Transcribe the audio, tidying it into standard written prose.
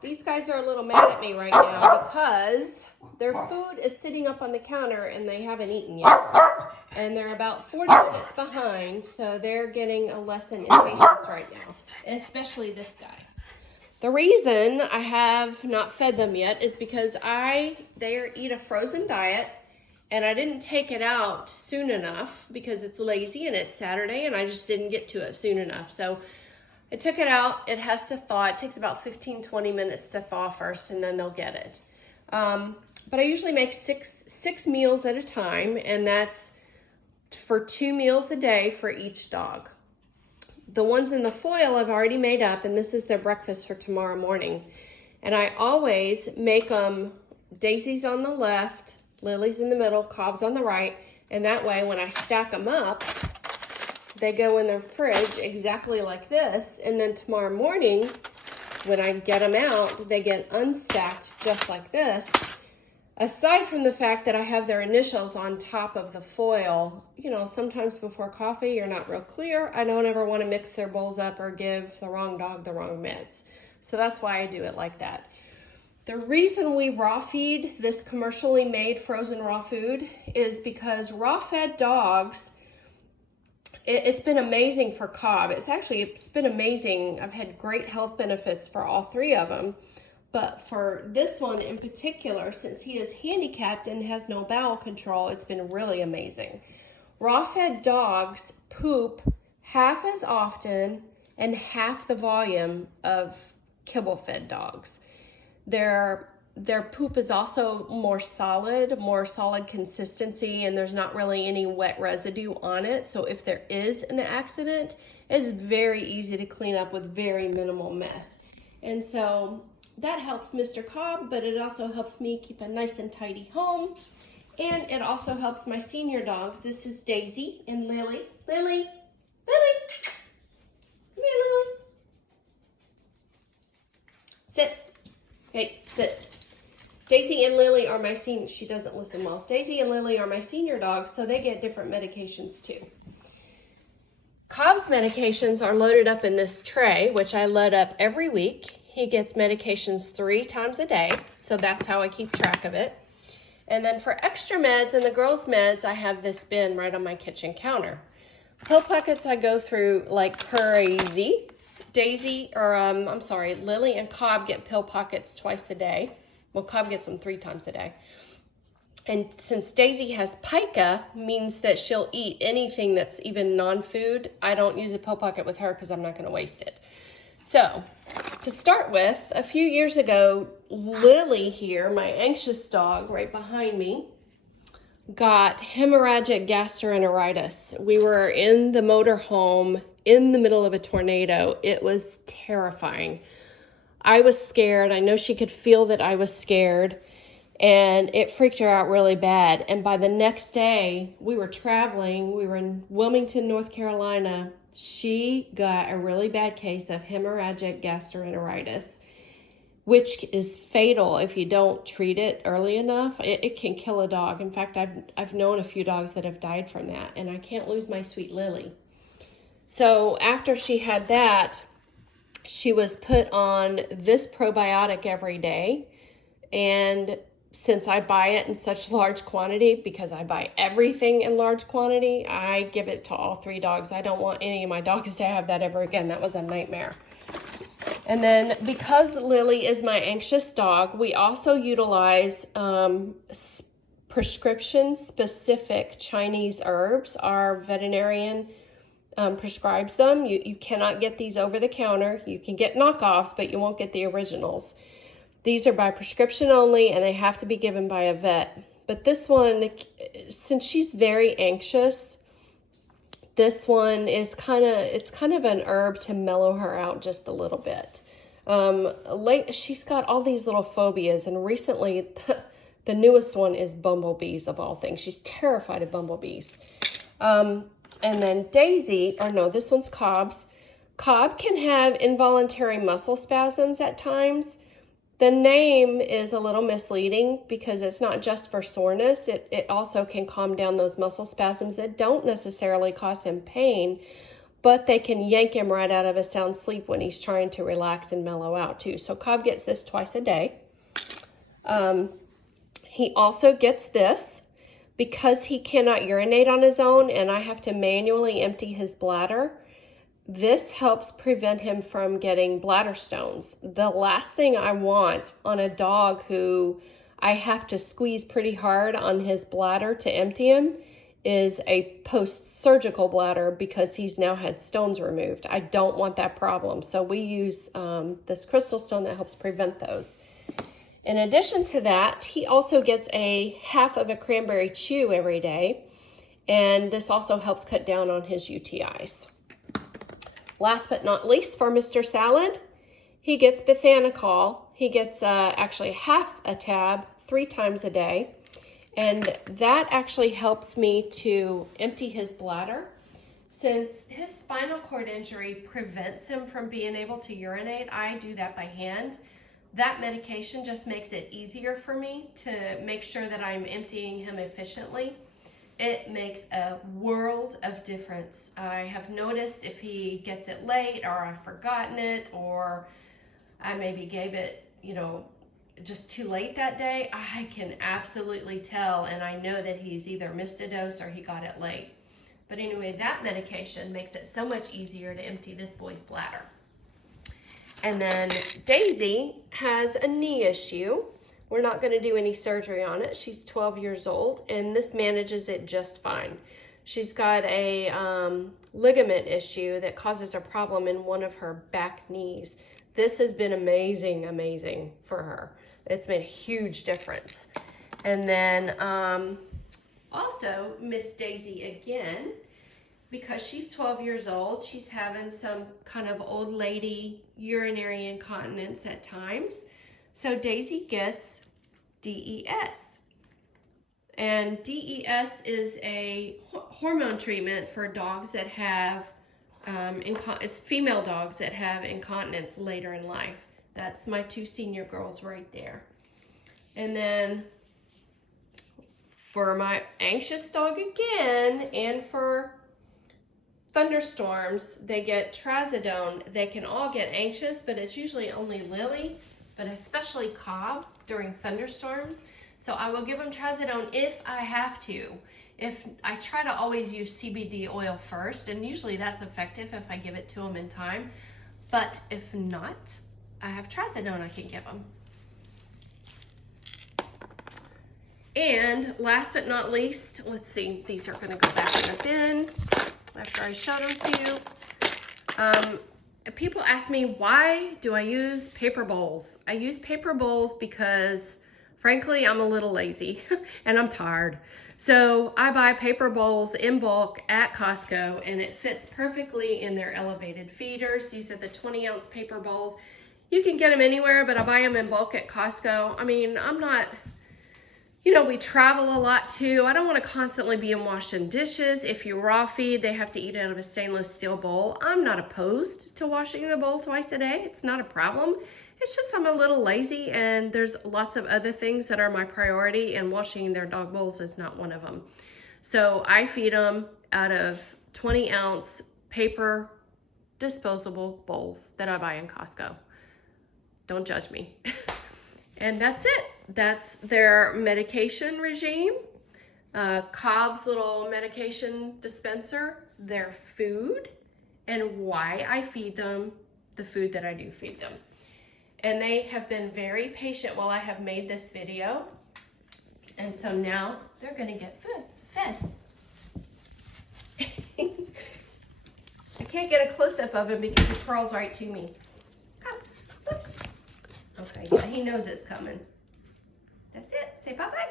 These guys are a little mad at me right now because their food is sitting up on the counter and they haven't eaten yet. And they're about 40 minutes behind, so they're getting a lesson in patience right now, especially this guy. The reason I have not fed them yet is because they eat a frozen diet, and I didn't take it out soon enough because it's lazy and it's Saturday and I just didn't get to it soon enough. So I took it out. It has to thaw. It takes about 15-20 minutes to thaw first, and then they'll get it. But I usually make six meals at a time, and that's for 2 meals a day for each dog. The ones in the foil I've already made up, and this is their breakfast for tomorrow morning. And I always make them Daisy's on the left, Lily's in the middle, Cobb's on the right, and that way when I stack them up, they go in their fridge exactly like this, and then tomorrow morning, when I get them out, they get unstacked just like this. Aside from the fact that I have their initials on top of the foil, you know, sometimes before coffee, you're not real clear. I don't ever want to mix their bowls up or give the wrong dog the wrong meds. So that's why I do it like that. The reason we raw feed this commercially made frozen raw food is because raw fed dogs, it's been amazing for Cobb. It's been amazing. I've had great health benefits for all 3 of them. But for this one in particular, since he is handicapped and has no bowel control, it's been really amazing. Raw-fed dogs poop half as often and half the volume of kibble-fed dogs. Their poop is also more solid consistency, and there's not really any wet residue on it. So if there is an accident, it's very easy to clean up with very minimal mess. And so that helps Mr. Cobb, but it also helps me keep a nice and tidy home. And it also helps my senior dogs. This is Daisy and Lily. Lily! Lily! Come here, Lily. Sit. Hey, sit. Daisy and Lily are my senior, she doesn't listen well. Daisy and Lily are my senior dogs, so they get different medications too. Cobb's medications are loaded up in this tray, which I load up every week. He gets medications 3 times a day, so that's how I keep track of it. And then for extra meds and the girls' meds, I have this bin right on my kitchen counter. Pill pockets I go through like crazy. Lily and Cobb get pill pockets twice a day. Well, Cobb gets them 3 times a day. And since Daisy has pica, means that she'll eat anything that's even non-food. I don't use a pill pocket with her because I'm not going to waste it. So, to start with, a few years ago, Lily here, my anxious dog right behind me, got hemorrhagic gastroenteritis. We were in the motorhome in the middle of a tornado. It was terrifying. I was scared. I know she could feel that I was scared, and it freaked her out really bad. And by the next day, we were traveling. We were in Wilmington, North Carolina. She got a really bad case of hemorrhagic gastroenteritis, which is fatal if you don't treat it early enough. It can kill a dog. In fact, I've known a few dogs that have died from that, and I can't lose my sweet Lily. So after she had that, she was put on this probiotic every day, and since I buy it in such large quantity, because I buy everything in large quantity, I give it to all 3 dogs. I don't want any of my dogs to have that ever again. That was a nightmare. And then because Lily is my anxious dog, we also utilize prescription-specific Chinese herbs. Our veterinarian prescribes them. You cannot get these over the counter. You can get knockoffs, but you won't get the originals. These are by prescription only, and they have to be given by a vet. But this one, since she's very anxious, this one is kind of an herb to mellow her out just a little bit. She's got all these little phobias, and recently the newest one is bumblebees of all things. She's terrified of bumblebees. And then Daisy, this one's Cobb's. Cobb can have involuntary muscle spasms at times. The name is a little misleading because it's not just for soreness. It also can calm down those muscle spasms that don't necessarily cause him pain, but they can yank him right out of a sound sleep when he's trying to relax and mellow out too. So Cobb gets this twice a day. He also gets this because he cannot urinate on his own and I have to manually empty his bladder. This helps prevent him from getting bladder stones. The last thing I want on a dog who I have to squeeze pretty hard on his bladder to empty him is a post-surgical bladder because he's now had stones removed. I don't want that problem. So we use this crystal stone that helps prevent those. In addition to that, he also gets a half of a cranberry chew every day. And this also helps cut down on his UTIs. Last but not least, for Mr. Salad, he gets Bethanacol. He gets actually half a tab 3 times a day. And that actually helps me to empty his bladder. Since his spinal cord injury prevents him from being able to urinate, I do that by hand. That medication just makes it easier for me to make sure that I'm emptying him efficiently. It makes a world of difference. I have noticed if he gets it late or I've forgotten it or I maybe gave it, just too late that day, I can absolutely tell and I know that he's either missed a dose or he got it late. But anyway, that medication makes it so much easier to empty this boy's bladder. And then Daisy has a knee issue. We're not going to do any surgery on it. She's 12 years old and this manages it just fine. She's got a ligament issue that causes a problem in one of her back knees. This has been amazing for her. It's made a huge difference. And then also Miss Daisy again, because she's 12 years old, she's having some kind of old lady urinary incontinence at times. So Daisy gets DES. And DES is a hormone treatment for dogs that have, it's female dogs that have incontinence later in life. That's my 2 senior girls right there. And then for my anxious dog again, and for thunderstorms, they get trazodone. They can all get anxious, but it's usually only Lily, but especially Cobb during thunderstorms. So I will give them trazodone if I have to. If I try to always use CBD oil first, and usually that's effective if I give it to them in time. But if not, I have trazodone I can give them. And last but not least, let's see, these are going to go back in the bin after I showed them to you. People ask me, why do I use paper bowls? I use paper bowls because, frankly, I'm a little lazy and I'm tired. So I buy paper bowls in bulk at Costco and it fits perfectly in their elevated feeders. These are the 20-ounce paper bowls. You can get them anywhere, but I buy them in bulk at Costco. I mean, I'm not, we travel a lot too. I don't want to constantly be washing dishes. If you raw feed, they have to eat out of a stainless steel bowl. I'm not opposed to washing the bowl twice a day. It's not a problem. It's just I'm a little lazy and there's lots of other things that are my priority and washing their dog bowls is not one of them. So I feed them out of 20-ounce paper disposable bowls that I buy in Costco. Don't judge me. And that's it. That's their medication regime. Cobb's little medication dispenser, their food, and why I feed them the food that I do feed them. And they have been very patient while I have made this video. And so now they're gonna get fed. I can't get a close-up of him because he crawls right to me. Come, look. Okay, yeah, he knows it's coming. That's it. Say bye-bye.